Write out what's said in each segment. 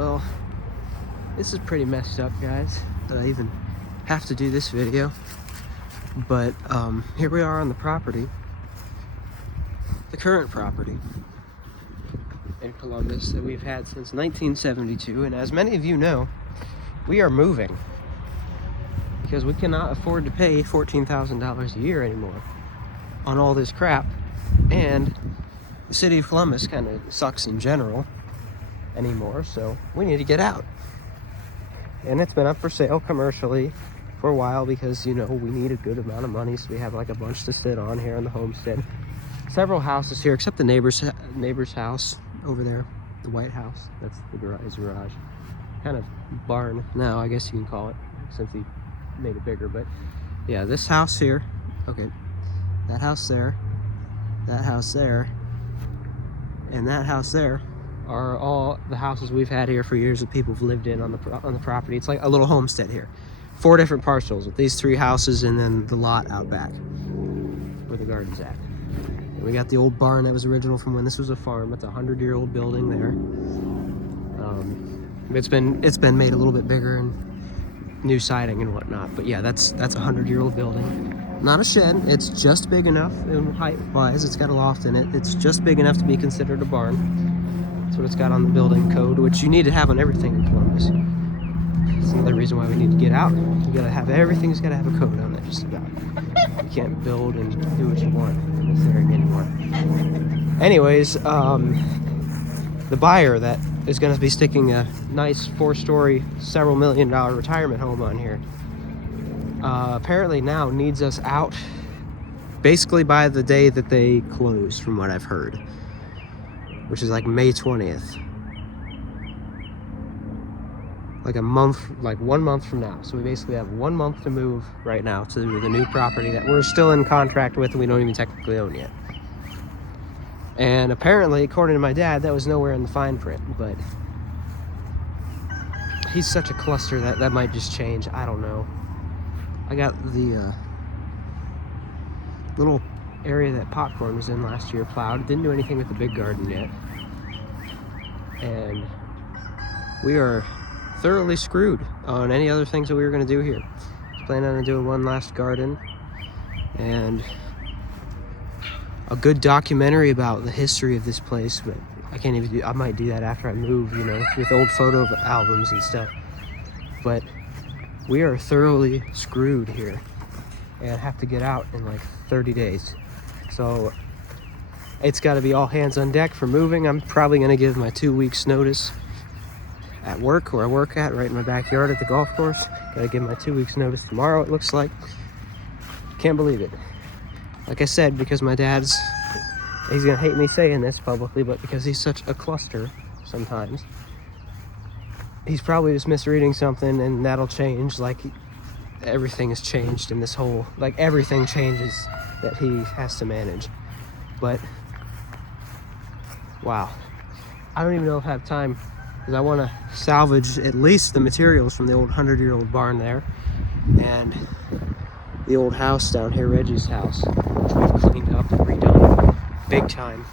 Well, this is pretty messed up, guys, that I even have to do this video. But here we are on the property, the current property in Columbus that we've had since 1972. And as many of you know, we are moving because we cannot afford to pay $14,000 a year anymore on all this crap. And the city of Columbus kind of sucks in general anymore, so we need to get out. And it's been up for sale commercially for a while because, you know, we need a good amount of money, so we have like a bunch to sit on here in the homestead. Several houses here, except the neighbor's house over there, the White House. That's the garage. Kind of barn now, I guess you can call it, since he made it bigger. But yeah, this house here, okay, that house there, and that house there are all the houses we've had here for years that people have lived in on the property. It's like a little homestead here. 4 different parcels with these 3 houses and then the lot out back where the garden's at. And we got the old barn that was original from when this was a farm. It's a 100-year-old building there. It's been made a little bit bigger and new siding and whatnot. But yeah, that's a 100-year-old building. Not a shed. It's just big enough in height-wise. It's got a loft in it. It's just big enough to be considered a barn. That's what it's got on the building code, which you need to have on everything in Columbus. That's another reason why we need to get out. You gotta have everything's gotta have a code on it, just about. You can't build and do what you want in this area anymore. Anyways, the buyer that is gonna be sticking a nice 4-story, several $million retirement home on here, apparently now needs us out basically by the day that they close, from what I've heard, which is like May 20th. Like a month, like 1 month from now. So we basically have 1 month to move right now to the new property that we're still in contract with and we don't even technically own yet. And apparently, according to my dad, that was nowhere in the fine print, but he's such a cluster that might just change. I don't know. I got the little area that Popcorn was in last year plowed. Didn't do anything with the big garden yet. And we are thoroughly screwed on any other things that we were going to do here. I was planning on doing one last garden and a good documentary about the history of this place, but I can't even do. I might do that after I move, you know, with old photo albums and stuff. But we are thoroughly screwed here and have to get out in like 30 days. So it's got to be all hands on deck for moving. I'm probably going to give my 2 weeks notice at work, where I work at, right in my backyard at the golf course. Gotta give my 2 weeks notice tomorrow, it looks like. Can't believe it. Like I said, because my dad's, he's gonna hate me saying this publicly, but because he's such a cluster sometimes, he's probably just misreading something and that'll change. Like everything has changed in this whole, like everything changes that he has to manage. But wow, I don't even know if I have time, because I want to salvage at least the materials from the old 100-year-old barn there and the old house down here, Reggie's house, which we've cleaned up and redone big time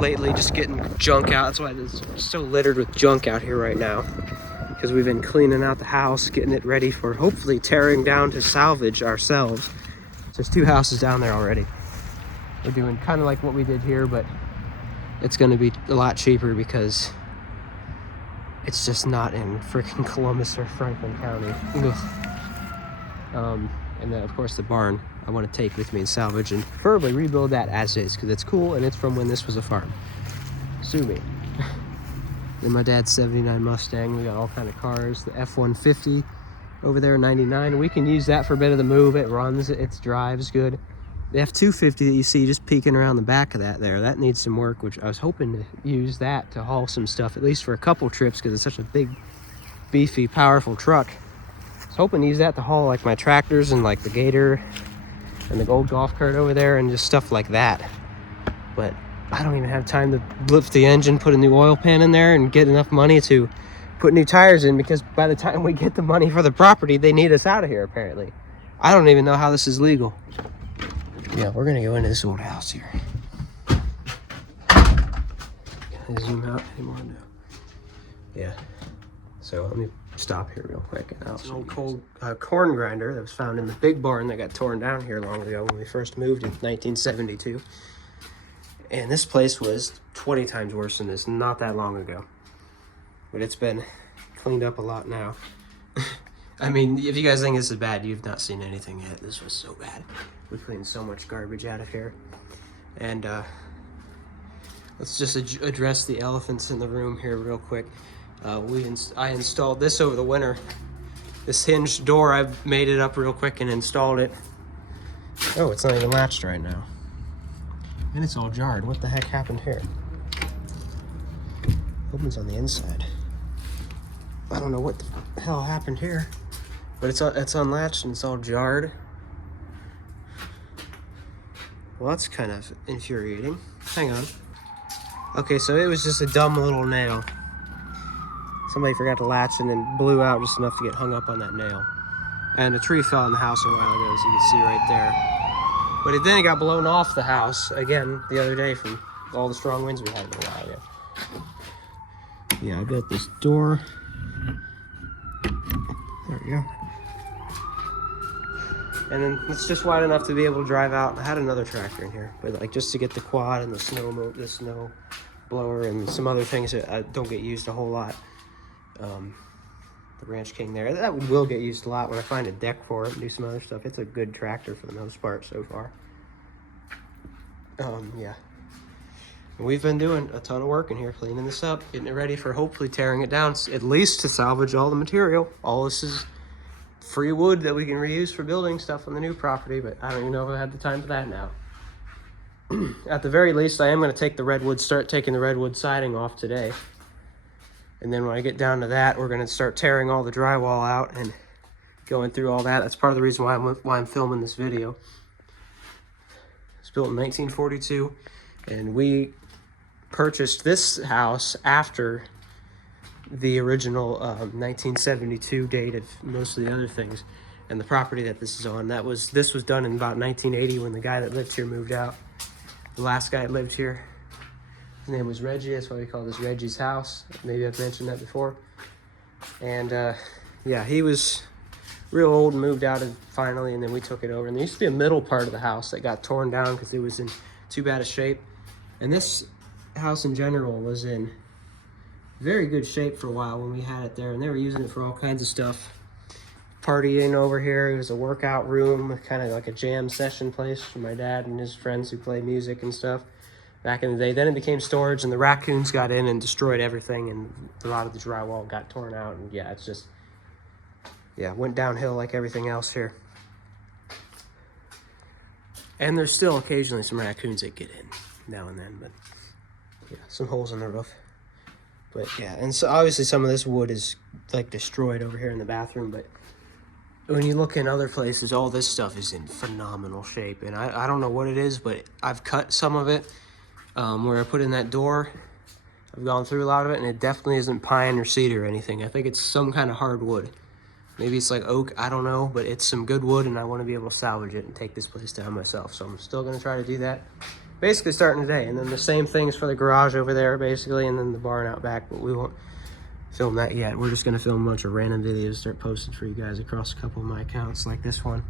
lately, just getting junk out. That's why it's so littered with junk out here right now, because we've been cleaning out the house, getting it ready for hopefully tearing down to salvage ourselves. There's 2 houses down there already. We're doing kind of like what we did here, but it's going to be a lot cheaper because it's just not in freaking Columbus or Franklin County. And then, of course, the barn I want to take with me and salvage and preferably rebuild that as is, because it's cool and it's from when this was a farm. Sue me. Then my dad's 79 Mustang. We got all kind of cars. The F-150 over there, 99. We can use that for a bit of the move. It runs, it drives good. The F-250 that you see just peeking around the back of that there, that needs some work, which I was hoping to use that to haul some stuff, at least for a couple trips, because it's such a big, beefy, powerful truck. I was hoping to use that to haul like my tractors and like the Gator and the old golf cart over there and just stuff like that. But I don't even have time to lift the engine, put a new oil pan in there, and get enough money to put new tires in, because by the time we get the money for the property, they need us out of here, apparently. I don't even know how this is legal. Yeah, we're gonna go into this old house here. Can I zoom out anymore? No. Yeah. So let me stop here real quick. And it's an old corn grinder that was found in the big barn that got torn down here long ago when we first moved in 1972. And this place was 20 times worse than this not that long ago. But it's been cleaned up a lot now. I mean, if you guys think this is bad, you've not seen anything yet. This was so bad. We cleaned so much garbage out of here. And let's just address the elephants in the room here real quick. I installed this over the winter. This hinged door, I've made it up real quick and installed it. Oh, it's not even latched right now. And it's all jarred. What the heck happened here? Opens on the inside. I don't know what the hell happened here, but it's unlatched and it's all jarred. Well, that's kind of infuriating. Hang on. Okay, so it was just a dumb little nail. Somebody forgot to latch and then blew out just enough to get hung up on that nail. And a tree fell in the house a while ago, as you can see right there. But then it got blown off the house again the other day from all the strong winds we had a while ago. Yeah, I built this door. There we go. And then it's just wide enough to be able to drive out. I had another tractor in here, but like just to get the quad and the snow blower and some other things that don't get used a whole lot. The Ranch King there, that will get used a lot when I find a deck for it and do some other stuff. It's a good tractor for the most part so far. Yeah. And we've been doing a ton of work in here, cleaning this up, getting it ready for hopefully tearing it down, at least to salvage all the material. All this is free wood that we can reuse for building stuff on the new property, but I don't even know if I have the time for that now. At the very least, I am going to start taking the redwood siding off today. And then when I get down to that, we're going to start tearing all the drywall out and going through all that. That's part of the reason why I'm filming this video. It's built in 1942, and we purchased this house after the original 1972 date of most of the other things. And the property that this is on, this was done in about 1980 when the guy that lived here moved out. The last guy that lived here, his name was Reggie. That's why we call this Reggie's house. Maybe I've mentioned that before. And yeah, he was real old and moved out finally, and then we took it over. And there used to be a middle part of the house that got torn down because it was in too bad a shape. And this house in general was in very good shape for a while when we had it there, and they were using it for all kinds of stuff. Partying over here. It was a workout room, kind of like a jam session place for my dad and his friends who play music and stuff back in the day. Then it became storage, and the raccoons got in and destroyed everything, and a lot of the drywall got torn out, and yeah, it's just, yeah, went downhill like everything else here. And there's still occasionally some raccoons that get in now and then, but yeah, some holes in the roof. But yeah, and so obviously some of this wood is like destroyed over here in the bathroom, but when you look in other places, all this stuff is in phenomenal shape. And I don't know what it is, but I've cut some of it where I put in that door. I've gone through a lot of it, and it definitely isn't pine or cedar or anything. I think it's some kind of hardwood. Maybe it's like oak, I don't know, but it's some good wood, and I want to be able to salvage it and take this place down myself. So I'm still going to try to do that. Basically starting today, and then the same things for the garage over there, basically, and then the barn out back, but we won't film that yet. We're just going to film a bunch of random videos, start posting for you guys across a couple of my accounts, like this one.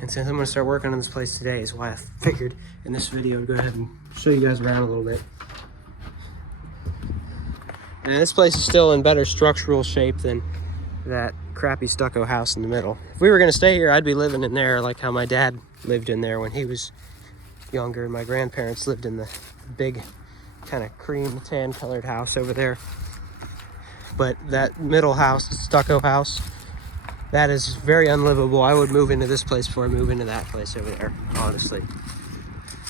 And since I'm going to start working on this place today, is why I figured in this video to go ahead and show you guys around a little bit. And this place is still in better structural shape than that crappy stucco house in the middle. If we were going to stay here, I'd be living in there like how my dad lived in there when he was younger, and my grandparents lived in the big kind of cream tan colored house over there. But that middle house, stucco house, that is very unlivable. I would move into this place before I move into that place over there, honestly.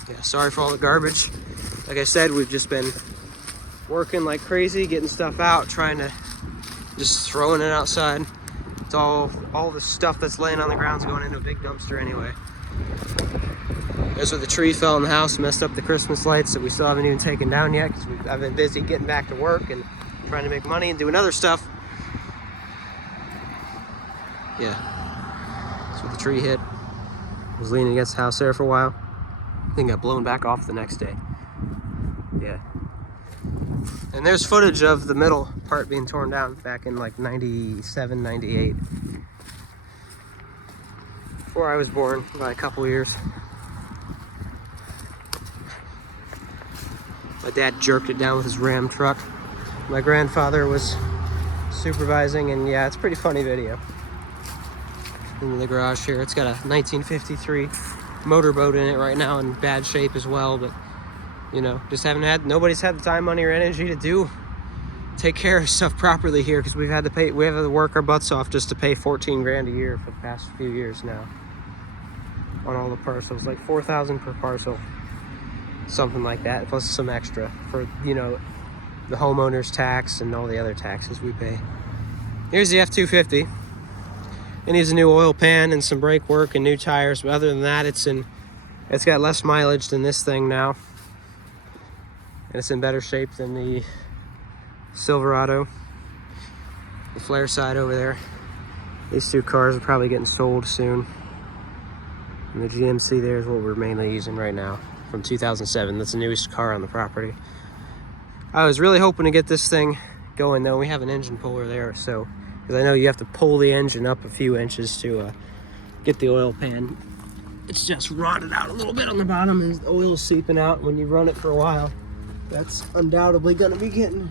Yeah, sorry for all the garbage. Like I said, we've just been working like crazy, getting stuff out, trying to just throwing it outside. It's all the stuff that's laying on the ground's going into a big dumpster anyway. There's where the tree fell in the house, messed up the Christmas lights that we still haven't even taken down yet because I've been busy getting back to work and trying to make money and doing other stuff. Yeah, that's where the tree hit. It was leaning against the house there for a while. Then got blown back off the next day. Yeah. And there's footage of the middle part being torn down back in like 97, 98. Before I was born by a couple years. My dad jerked it down with his Ram truck. My grandfather was supervising, and yeah, it's a pretty funny video. In the garage here, it's got a 1953 motorboat in it right now, in bad shape as well, but you know, just nobody's had the time, money, or energy to take care of stuff properly here, because we have to work our butts off just to pay 14 grand a year for the past few years now on all the parcels, like 4,000 per parcel, something like that, plus some extra for, you know, the homeowner's tax and all the other taxes we pay. Here's the F-250. It needs a new oil pan and some brake work and new tires, but other than that, it's got less mileage than this thing now, and it's in better shape than the Silverado, the flare side over there. These two cars are probably getting sold soon, and the GMC there is what we're mainly using right now, from 2007. That's the newest car on the property. I was really hoping to get this thing going though. We have an engine puller there, so, because I know you have to pull the engine up a few inches to get the oil pan. It's just rotted out a little bit on the bottom, and the oil's seeping out when you run it for a while. That's undoubtedly gonna be getting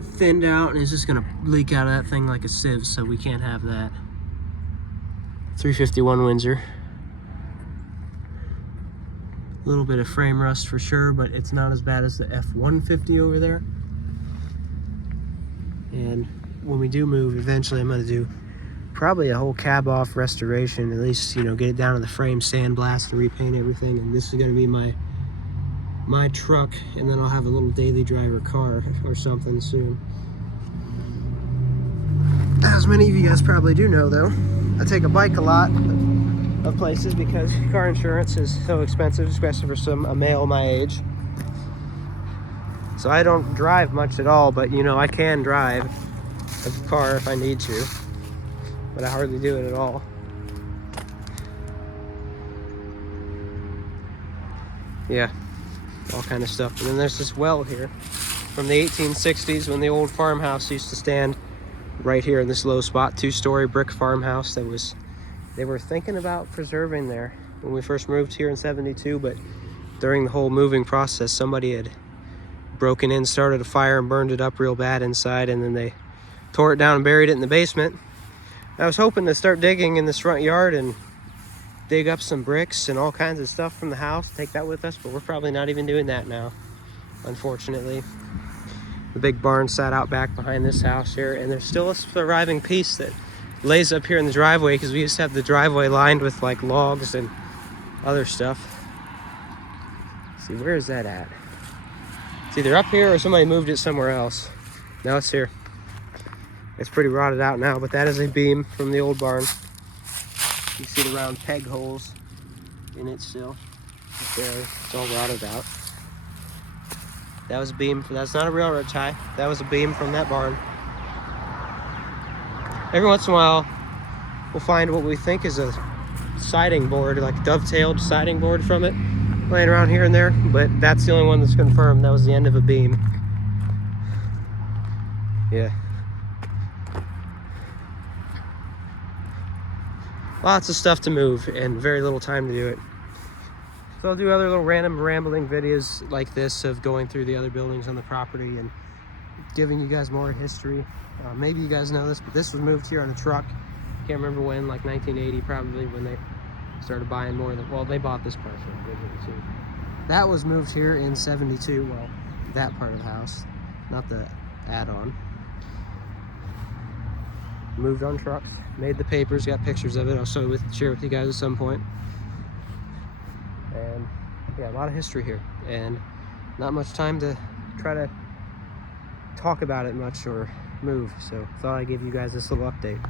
thinned out, and it's just gonna leak out of that thing like a sieve, so we can't have that. 351 Windsor. A little bit of frame rust for sure, but it's not as bad as the F-150 over there. And when we do move, eventually I'm gonna do probably a whole cab off restoration, at least, you know, get it down to the frame, sandblast, and repaint everything. And this is gonna be my truck, and then I'll have a little daily driver car or something soon. As many of you guys probably do know though, I take a bike a lot of places because car insurance is so expensive, especially for a male my age. So I don't drive much at all, but you know, I can drive a car if I need to, but I hardly do it at all. Yeah, all kind of stuff. And then there's this well here from the 1860s, when the old farmhouse used to stand right here in this low spot, 2-story brick farmhouse that they were thinking about preserving there when we first moved here in 72, but during the whole moving process, somebody had broken in, started a fire, and burned it up real bad inside, and then they tore it down and buried it in the basement. I was hoping to start digging in this front yard and dig up some bricks and all kinds of stuff from the house, take that with us, but we're probably not even doing that now, unfortunately. The big barn sat out back behind this house here, and there's still a surviving piece that lays up here in the driveway, because we used to have the driveway lined with like logs and other stuff. Let's see, where is that at? It's either up here or somebody moved it somewhere else. No, it's here. It's pretty rotted out now, but that is a beam from the old barn. You see the round peg holes in it still. Right there, it's all rotted out. That was a beam, that's not a railroad tie. That was a beam from that barn. Every once in a while, we'll find what we think is a siding board, like a dovetailed siding board from it, laying around here and there, but that's the only one that's confirmed. That was the end of a beam. Yeah. Lots of stuff to move and very little time to do it. So I'll do other little random rambling videos like this of going through the other buildings on the property and giving you guys more history. Maybe you guys know this, but this was moved here on a truck. Can't remember when, like 1980 probably, when they started buying more than, well, they bought this parcel too. That was moved here in 72, well, that part of the house, not the add-on. Moved on trucks, made the papers, got pictures of it. I'll share with you guys at some point. And yeah, a lot of history here, and not much time to try to talk about it much or move, so thought I'd give you guys this little update.